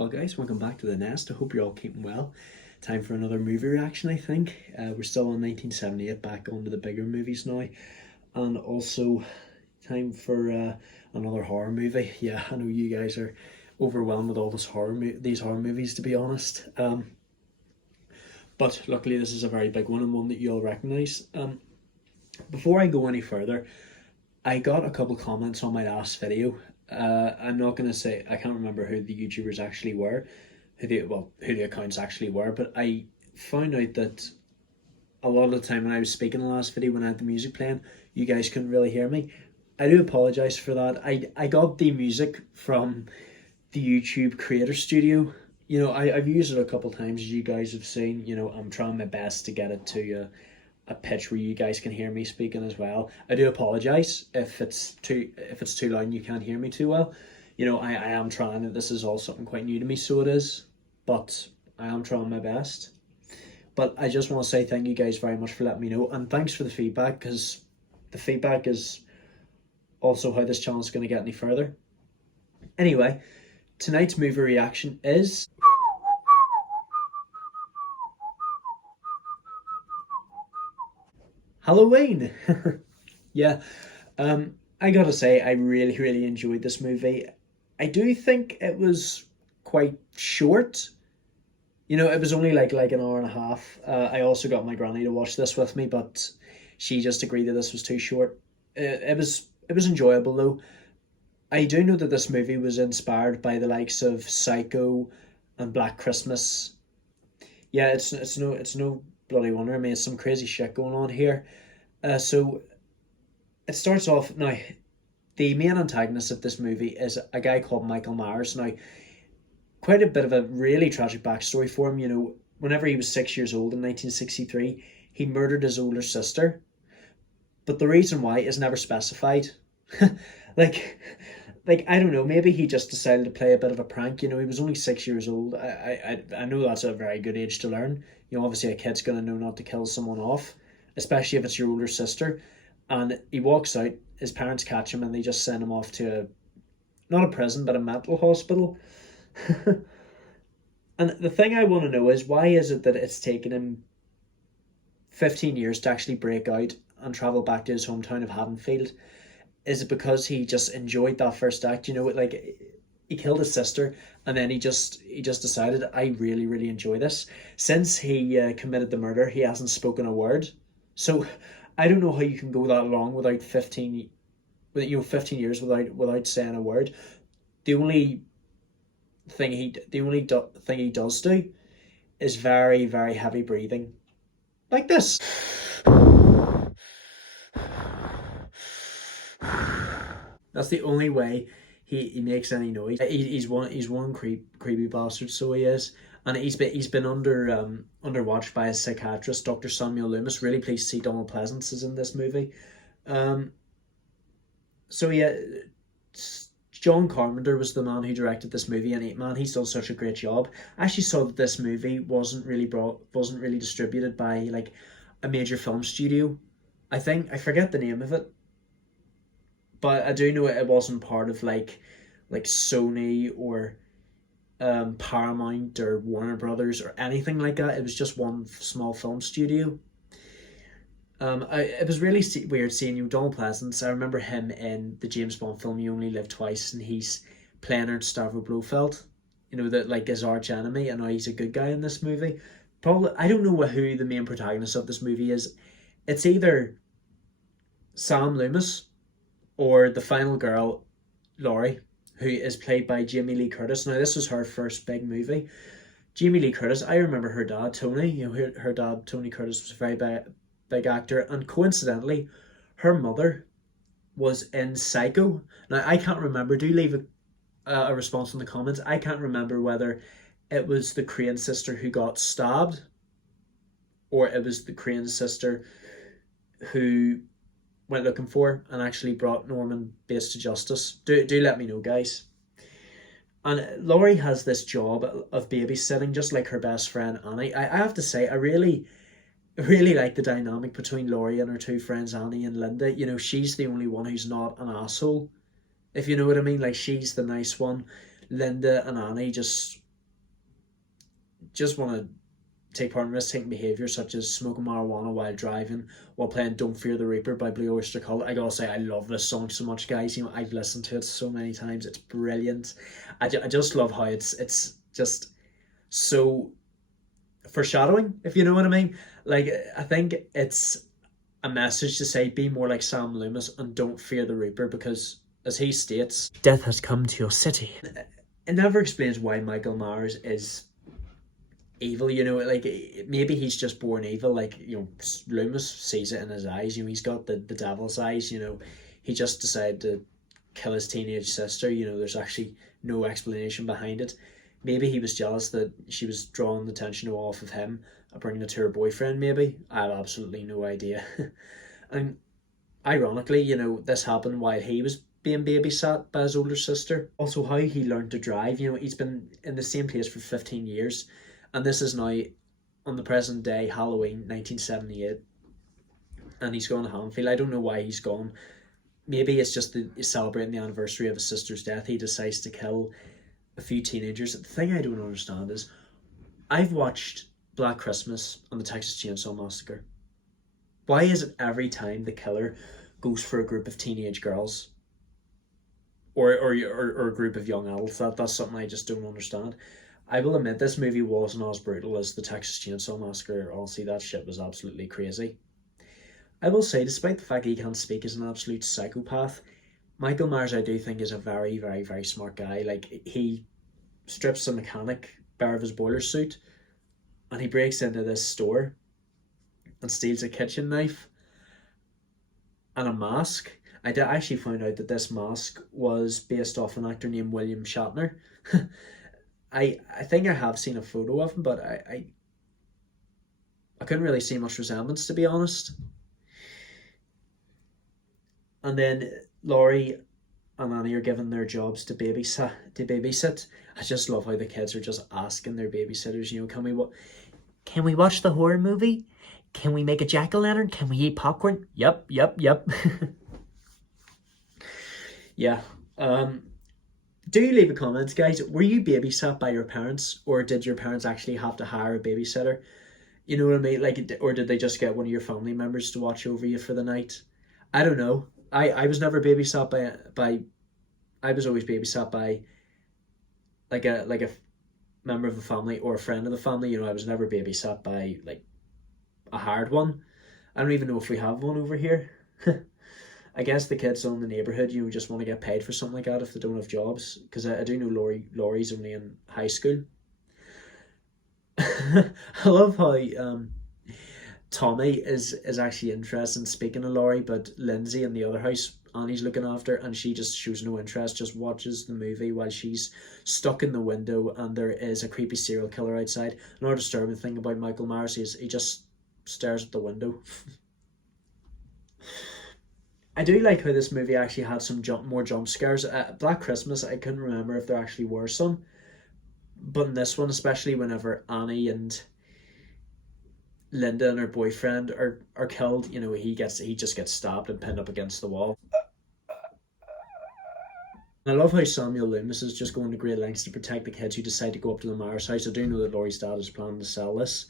Well guys, welcome back to The Nest. I hope you're all keeping well. Time for another movie reaction, I think. We're still on 1978, back onto the bigger movies now. And also time for another horror movie. Yeah, I know you guys are overwhelmed with all these horror movies, to be honest. But luckily this is a very big one, and one that you'll recognise. Before I go any further, I got a couple comments on my last video. I'm not going to say, I can't remember who the YouTubers actually were, who the accounts actually were, but I found out that a lot of the time when I was speaking in the last video, when I had the music playing, you guys couldn't really hear me. I do apologise for that. I got the music from the YouTube Creator Studio. You know, I've used it a couple times, as you guys have seen. You know, I'm trying my best to get it to a pitch where you guys can hear me speaking as well. I do apologise if it's too loud and you can't hear me too well. You know, I am trying it. This is all something quite new to me, so it is. But I am trying my best. But I just want to say thank you guys very much for letting me know, and thanks for the feedback, because the feedback is also how this channel is going to get any further. Anyway, tonight's movie reaction is Halloween. Yeah, I gotta say, I really enjoyed this movie. I do think it was quite short. You know, it was only like an hour and a half. I also got my granny to watch this with me, but she just agreed that this was too short. It was enjoyable though. I do know that this movie was inspired by the likes of Psycho and Black Christmas. Yeah, it's no bloody wonder. I mean, it's some crazy shit going on here. So it starts off now. The main antagonist of this movie is a guy called Michael Myers. Now, quite a bit of a really tragic backstory for him. You know, whenever he was 6 years old in 1963, he murdered his older sister, but the reason why is never specified. like, I don't know. Maybe he just decided to play a bit of a prank. You know, he was only 6 years old. I know that's a very good age to learn. You know, obviously a kid's gonna know not to kill someone off, especially if it's your older sister. And he walks out. His parents catch him, and they just send him off to not a prison, but a mental hospital. And the thing I want to know is, why is it that it's taken him 15 years to actually break out and travel back to his hometown of Haddonfield? Is it because he just enjoyed that first act? You know, like, he killed his sister, and then he just decided, I really enjoy this. Since he committed the murder, he hasn't spoken a word. So I don't know how you can go that long without 15 years without saying a word. The only thing he does do is very heavy breathing, like this. That's the only way he makes any noise. He's one creepy bastard, so he is. And he's been under watch by a psychiatrist, Dr. Samuel Loomis. Really pleased to see Donald Pleasance is in this movie. So yeah, John Carpenter was the man who directed this movie, and he's done such a great job. I actually saw that this movie wasn't really distributed by like a major film studio. I forget the name of it, but I do know it wasn't part of like Sony or Paramount or Warner Brothers or anything like that. It was just one small film studio. It was really weird seeing Donald Pleasance. I remember him in the James Bond film You Only Live Twice, and he's playing Stavro Blofeld. You know, that like his arch enemy. I know he's a good guy in this movie. Probably, I don't know who the main protagonist of this movie is. It's either Sam Loomis or the final girl, Laurie, who is played by Jamie Lee Curtis. Now, this was her first big movie. Jamie Lee Curtis, I remember her dad, Tony. You know, her dad, Tony Curtis, was a very big actor. And coincidentally, her mother was in Psycho. Now, I can't remember. Do leave a response in the comments. I can't remember whether it was the Crane sister who got stabbed, or it was the Crane sister who went looking for and actually brought Norman Bates to justice. Do let me know, guys. And Laurie has this job of babysitting, just like her best friend Annie. I have to say, I really like the dynamic between Laurie and her two friends Annie and Linda. You know, she's the only one who's not an asshole, if you know what I mean. Like, she's the nice one. Linda and Annie just just want to take part in risk-taking behaviour such as smoking marijuana while driving, while playing Don't Fear the Reaper by Blue Oyster Cult. I gotta say, I love this song so much, guys. You know, I've listened to it so many times. It's brilliant. I just love how it's just so foreshadowing, if you know what I mean. Like, I think it's a message to say, be more like Sam Loomis and don't fear the Reaper, because, as he states, death has come to your city. It never explains why Michael Myers is evil, you know, like maybe he's just born evil, like, you know, Loomis sees it in his eyes, you know, he's got the devil's eyes, you know, he just decided to kill his teenage sister, you know, there's actually no explanation behind it. Maybe he was jealous that she was drawing the attention off of him and bringing it to her boyfriend, maybe. I have absolutely no idea. And ironically, you know, this happened while he was being babysat by his older sister. Also, how he learned to drive, you know, he's been in the same place for 15 years. And this is now on the present day, Halloween 1978. And he's gone to Haddonfield. I don't know why he's gone. Maybe it's just celebrating the anniversary of his sister's death. He decides to kill a few teenagers. The thing I don't understand is, I've watched Black Christmas and the Texas Chainsaw Massacre. Why is it every time the killer goes for a group of teenage girls? Or a group of young adults? That's something I just don't understand. I will admit, this movie wasn't as brutal as the Texas Chainsaw Massacre. Honestly, that shit was absolutely crazy. I will say, despite the fact he can't speak as an absolute psychopath, Michael Myers, I do think, is a very, very, very smart guy. Like, he strips the mechanic bare of his boiler suit, and he breaks into this store and steals a kitchen knife and a mask. I actually found out that this mask was based off an actor named William Shatner. I think I have seen a photo of him, but I couldn't really see much resemblance, to be honest. And then Laurie and Annie are given their jobs to babysit. I just love how the kids are just asking their babysitters, you know, can we watch the horror movie? Can we make a jack-o'-lantern? Can we eat popcorn? Yep. Yeah. Do leave a comment, guys. Were you babysat by your parents, or did your parents actually have to hire a babysitter? You know what I mean? Like, or did they just get one of your family members to watch over you for the night? I don't know. I was never babysat by I was always babysat by like a member of the family or a friend of the family. You know, I was never babysat by like a hired one. I don't even know if we have one over here. I guess the kids in the neighbourhood, you know, just want to get paid for something like that if they don't have jobs. Because I do know Laurie's only in high school. I love how Tommy is actually interested in speaking to Laurie, but Lindsay in the other house, Annie's looking after, and she just shows no interest, just watches the movie while she's stuck in the window and there is a creepy serial killer outside. Another disturbing thing about Michael Myers is he just stares at the window. I do like how this movie actually had some more jump scares. Black Christmas, I couldn't remember if there actually were some, but in this one, especially whenever Annie and Linda and her boyfriend are killed, you know, he just gets stabbed and pinned up against the wall. I love how Samuel Loomis is just going to great lengths to protect the kids who decide to go up to the Myers house. I do know that Laurie's dad is planning to sell this.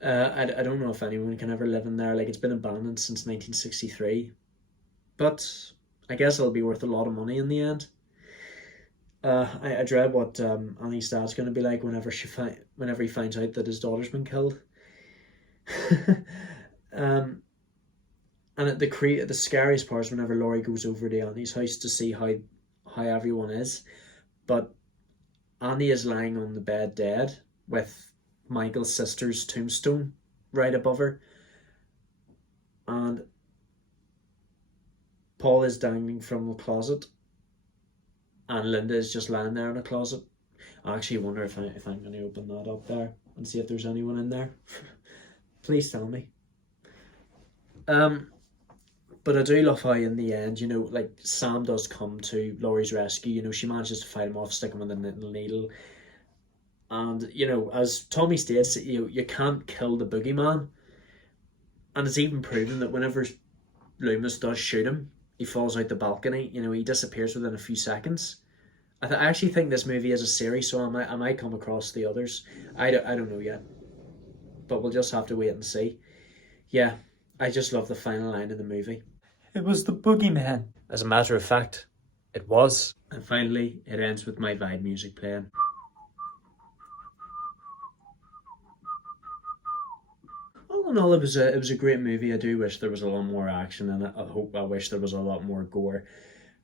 I don't know if anyone can ever live in there. Like, it's been abandoned since 1963. But I guess it'll be worth a lot of money in the end. I dread what Annie's dad's going to be like whenever he finds out that his daughter's been killed. And the scariest part is whenever Laurie goes over to Annie's house to see how everyone is, but Annie is lying on the bed dead with Michael's sister's tombstone right above her, and Paul is dangling from the closet, and Linda is just lying there in a closet. I actually wonder if I'm going to open that up there and see if there's anyone in there. Please tell me. But I do love how in the end, you know, like, Sam does come to Laurie's rescue. You know, she manages to fight him off, stick him with a needle. And, you know, as Tommy states, you can't kill the boogeyman. And it's even proven that whenever Loomis does shoot him, he falls out the balcony. You know, he disappears within a few seconds. I actually think this movie is a series, so I might come across the others. I don't know yet, but we'll just have to wait and see. Yeah, I just love the final line of the movie. It was the boogeyman. As a matter of fact, it was. And finally, it ends with my vibe music playing. All in all, it was a great movie. I do wish there was a lot more action in it. I wish there was a lot more gore.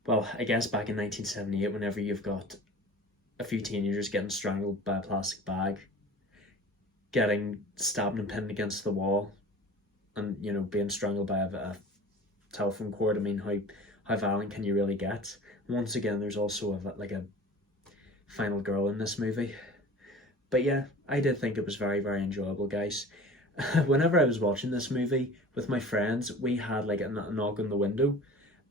Well, I guess back in 1978, whenever you've got a few teenagers getting strangled by a plastic bag, getting stabbed and pinned against the wall, and being strangled by a telephone cord. I mean, how violent can you really get? Once again, there's also a final girl in this movie. But yeah, I did think it was very, very enjoyable, guys. Whenever I was watching this movie with my friends, we had like a knock on the window,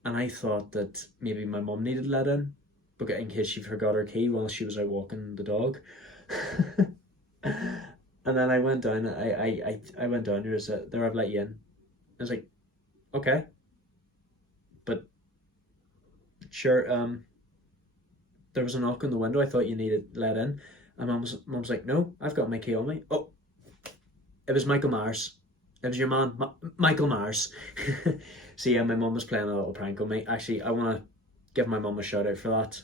and I thought that maybe my mum needed let in, because in case she forgot her key while she was out walking the dog. And then I went down. I went down there and said, "There, I've let you in." I was like, "Okay, but sure." There was a knock on the window. I thought you needed let in. And mum's like, "No, I've got my key on me." Oh, it was Michael Myers. It was your man, Michael Myers. So yeah, my mum was playing a little prank on me. Actually, I want to give my mum a shout out for that.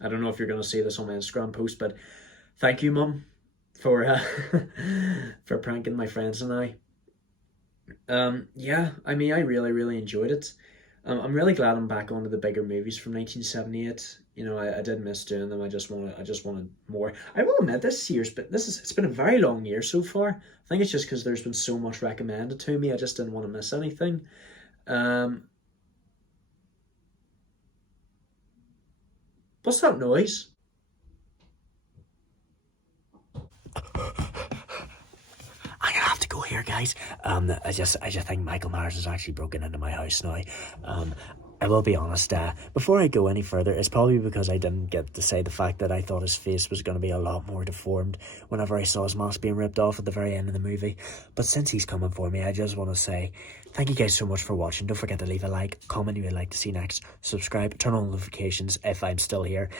I don't know if you're going to see this on my Instagram post, but thank you, mum, for for pranking my friends and I. Yeah, I mean, I really, really enjoyed it. I'm really glad I'm back onto the bigger movies from 1978. I did miss doing them. I just wanted more. I will admit it's been a very long year so far. I think it's just because there's been so much recommended to me. I just didn't want to miss anything. What's that noise? I'm gonna have to go here, guys. I just think Michael Myers has actually broken into my house now. I will be honest, before I go any further, it's probably because I didn't get to say the fact that I thought his face was going to be a lot more deformed whenever I saw his mask being ripped off at the very end of the movie. But since he's coming for me, I just want to say thank you guys so much for watching. Don't forget to leave a like, comment who you'd like to see next, subscribe, turn on notifications if I'm still here,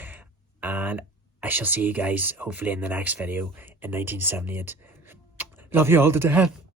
and I shall see you guys hopefully in the next video in 1978. Love you all to death.